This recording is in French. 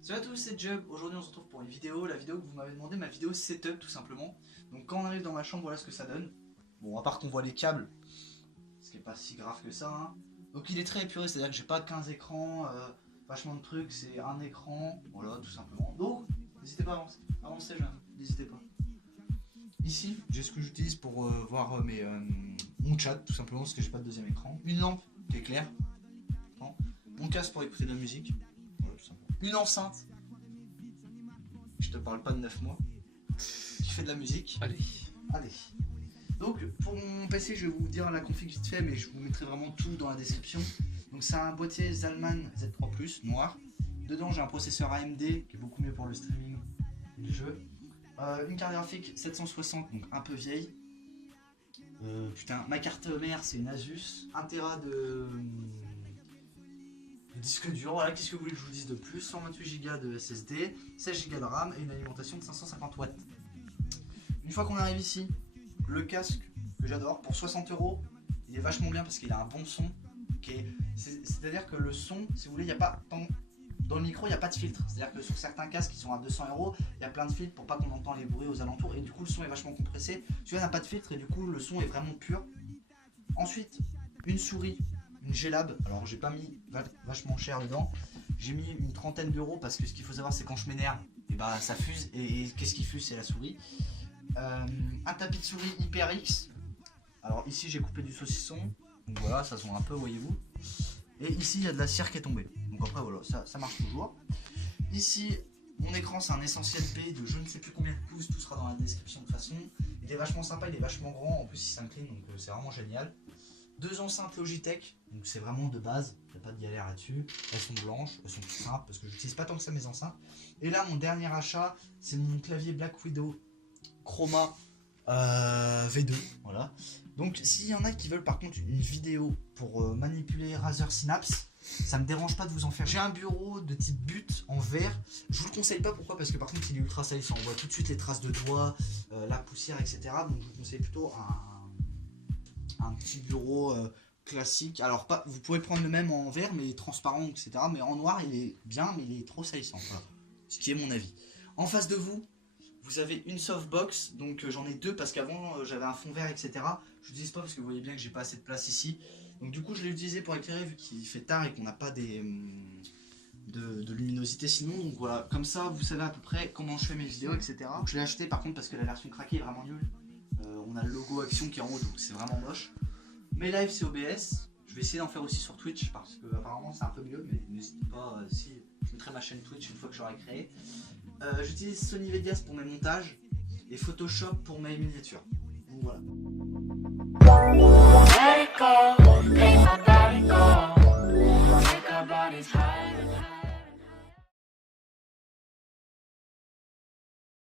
Salut à tous, c'est Jub. Aujourd'hui on se retrouve pour une vidéo, la vidéo que vous m'avez demandé, ma vidéo setup tout simplement. Donc quand on arrive dans ma chambre, voilà ce que ça donne. Bon, à part qu'on voit les câbles, ce qui est pas si grave que ça, hein. Donc il est très épuré, c'est à dire que j'ai pas 15 écrans, vachement de trucs, c'est un écran, voilà tout simplement. Donc n'hésitez pas à avancer n'hésitez pas. Ici j'ai ce que j'utilise pour voir mon chat tout simplement parce que j'ai pas de deuxième écran. Une lampe qui est claire, mon casque pour écouter de la musique, voilà, tout simplement. Une enceinte, je te parle pas de 9 mois, qui fait de la musique. Allez. Donc pour mon PC je vais vous dire la config vite fait mais je vous mettrai vraiment tout dans la description. Donc c'est un boîtier Zalman Z3 Plus noir. Dedans j'ai un processeur AMD qui est beaucoup mieux pour le streaming et le jeu. Une carte graphique 760 donc un peu vieille. Putain, ma carte mère c'est une Asus. 1 Tera de disque dur, voilà, qu'est-ce que vous voulez que je vous dise de plus. 128 Go de SSD, 16 Go de RAM et une alimentation de 550 watts. Une fois qu'on arrive ici, le casque que j'adore pour 60 €, il est vachement bien parce qu'il a un bon son. C'est-à-dire que le son, si vous voulez, il n'y a pas dans le micro, il n'y a pas de filtre. C'est-à-dire que sur certains casques qui sont à 200 €, il y a plein de filtres pour pas qu'on entende les bruits aux alentours et du coup le son est vachement compressé. Celui-là n'a pas de filtre et du coup le son est vraiment pur. Ensuite, une souris. Une G-Lab, alors j'ai pas mis vachement cher dedans, j'ai mis une trentaine d'euros parce que ce qu'il faut savoir c'est quand je m'énerve, et bah ça fuse et qu'est-ce qui fuse c'est la souris. Un tapis de souris HyperX, alors ici j'ai coupé du saucisson, donc voilà ça se voit un peu voyez-vous, et ici il y a de la cire qui est tombée, donc après voilà ça marche toujours. Ici mon écran c'est un Essentiel B de je ne sais plus combien de pouces, tout sera dans la description de toute façon, il est vachement sympa, il est vachement grand, en plus il s'incline donc c'est vraiment génial. 2 enceintes Logitech, donc c'est vraiment de base, il n'y a pas de galère là-dessus. Elles sont blanches, elles sont tout simples parce que j'utilise pas tant que ça mes enceintes. Et là, mon dernier achat, c'est mon clavier Black Widow Chroma V2. Voilà. Donc, s'il y en a qui veulent par contre une vidéo pour manipuler Razer Synapse, ça me dérange pas de vous en faire. J'ai un bureau de type but en verre. Je vous le conseille pas, pourquoi? Parce que par contre, il est ultra salissant. On voit tout de suite les traces de doigts, la poussière, etc. Donc, je vous conseille plutôt un petit bureau classique. Alors pas, vous pouvez prendre le même en vert mais transparent etc. Mais en noir il est bien mais il est trop salissant. Voilà. Ce qui est mon avis. En face de vous, vous avez une softbox. Donc j'en ai deux parce qu'avant j'avais un fond vert etc. Je l'utilise pas parce que vous voyez bien que j'ai pas assez de place ici. Donc du coup je l'ai utilisé pour éclairer vu qu'il fait tard et qu'on n'a pas de luminosité sinon. Donc voilà, comme ça vous savez à peu près comment je fais mes vidéos etc. Je l'ai acheté par contre parce que la version craquée est vraiment nulle. On a le logo Action qui est en haut donc c'est vraiment moche. Mes lives c'est OBS, je vais essayer d'en faire aussi sur Twitch parce que apparemment c'est un peu mieux mais n'hésitez pas si je mettrai ma chaîne Twitch une fois que j'aurai créé. J'utilise Sony Vegas pour mes montages et Photoshop pour mes miniatures. Donc voilà. Let it go, make my body go, make our bodies higher and higher.